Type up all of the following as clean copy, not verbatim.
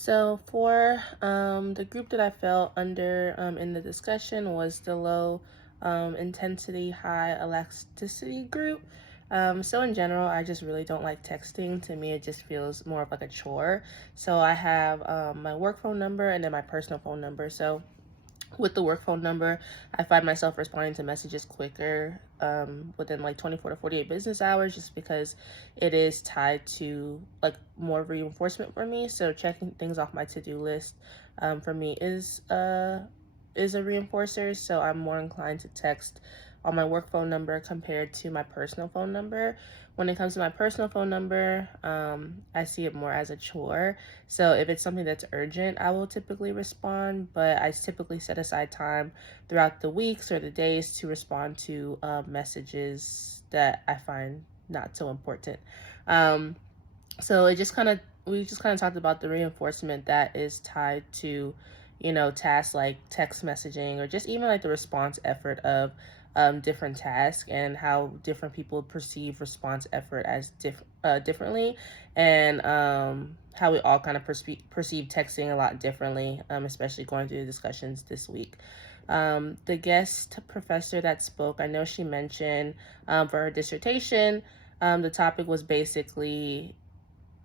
So for the group that I fell under in the discussion was the low intensity, high elasticity group. So in general, I just really don't like texting. To me, it just feels more of like a chore. So I have my work phone number and then my personal phone number. So with the work phone number, I find myself responding to messages quicker within like 24 to 48 business hours just because it is tied to like more reinforcement for me. So checking things off my to-do list for me is a reinforcer. So I'm more inclined to text on my work phone number compared to my personal phone number. When it comes to my personal phone number, I see it more as a chore. So if it's something that's urgent, I will typically respond, but I typically set aside time throughout the weeks or the days to respond to messages that I find not so important. Um, so it just kind of we just kind of talked about the reinforcement that is tied to tasks like text messaging or just even like the response effort of different tasks and how different people perceive response effort as differently, and how we all kind of perceive texting a lot differently, especially going through the discussions this week. The guest professor that spoke, I know she mentioned for her dissertation, the topic was basically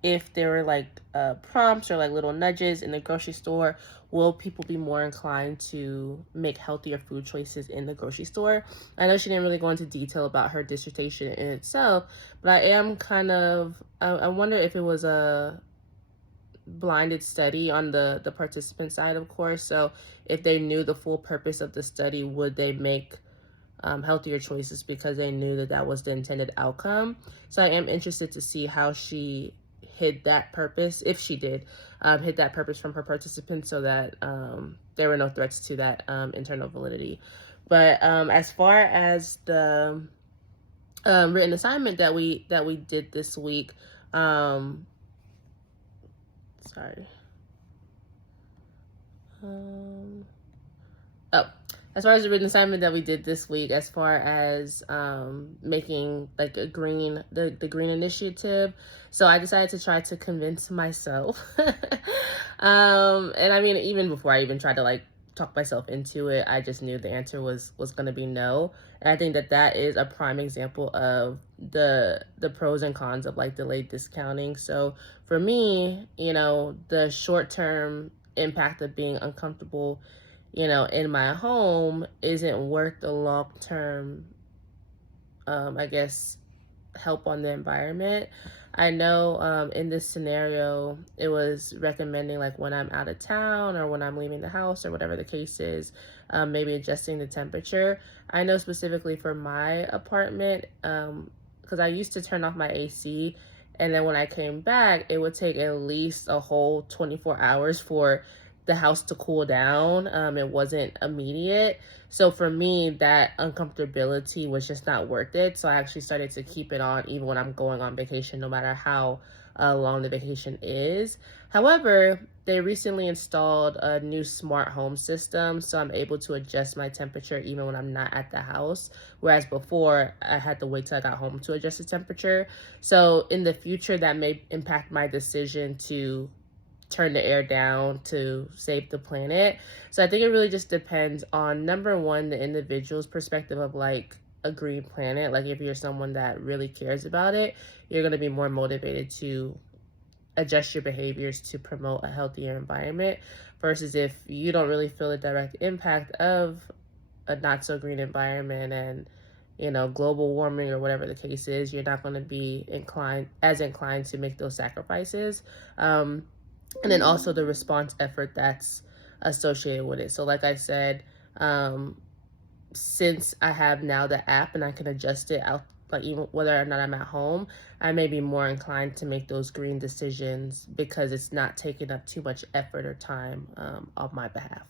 if there were like prompts or like little nudges in the grocery store, will people be more inclined to make healthier food choices in the grocery store? I know she didn't really go into detail about her dissertation in itself, but I am I wonder if it was a blinded study on the participant side, of course. So if they knew the full purpose of the study, would they make healthier choices because they knew that that was the intended outcome? So I am interested to see how she hid that purpose, if she did hid that purpose from her participants, so that there were no threats to that internal validity. But as far as the written assignment that we did this week, um, sorry. Um, Oh, as far as the written assignment that we did this week, as far as making like the green initiative, so I decided to try to convince myself, and I mean, even before I even tried to like talk myself into it, I just knew the answer was going to be no. And I think that that is a prime example of the pros and cons of like delayed discounting. So for me, the short term impact of being uncomfortable in my home isn't worth the long term, I guess, help on the environment. I know in this scenario, it was recommending like when I'm out of town or when I'm leaving the house or whatever the case is, maybe adjusting the temperature. I know specifically for my apartment, because I used to turn off my AC. And then when I came back, it would take at least a whole 24 hours for the house to cool down. It wasn't immediate. So for me, that uncomfortability was just not worth it. So I actually started to keep it on even when I'm going on vacation, no matter how long the vacation is. However, they recently installed a new smart home system, so I'm able to adjust my temperature even when I'm not at the house. Whereas before, I had to wait till I got home to adjust the temperature. So in the future, that may impact my decision to turn the air down to save the planet. So I think it really just depends on, number one, the individual's perspective of like a green planet. Like if you're someone that really cares about it, you're going to be more motivated to adjust your behaviors to promote a healthier environment, versus if you don't really feel the direct impact of a not so green environment and global warming or whatever the case is, you're not going to be inclined to make those sacrifices. And then also the response effort that's associated with it. So like I said, um, since I have now the app and I can adjust it out, like even whether or not I'm at home, I may be more inclined to make those green decisions because it's not taking up too much effort or time on my behalf.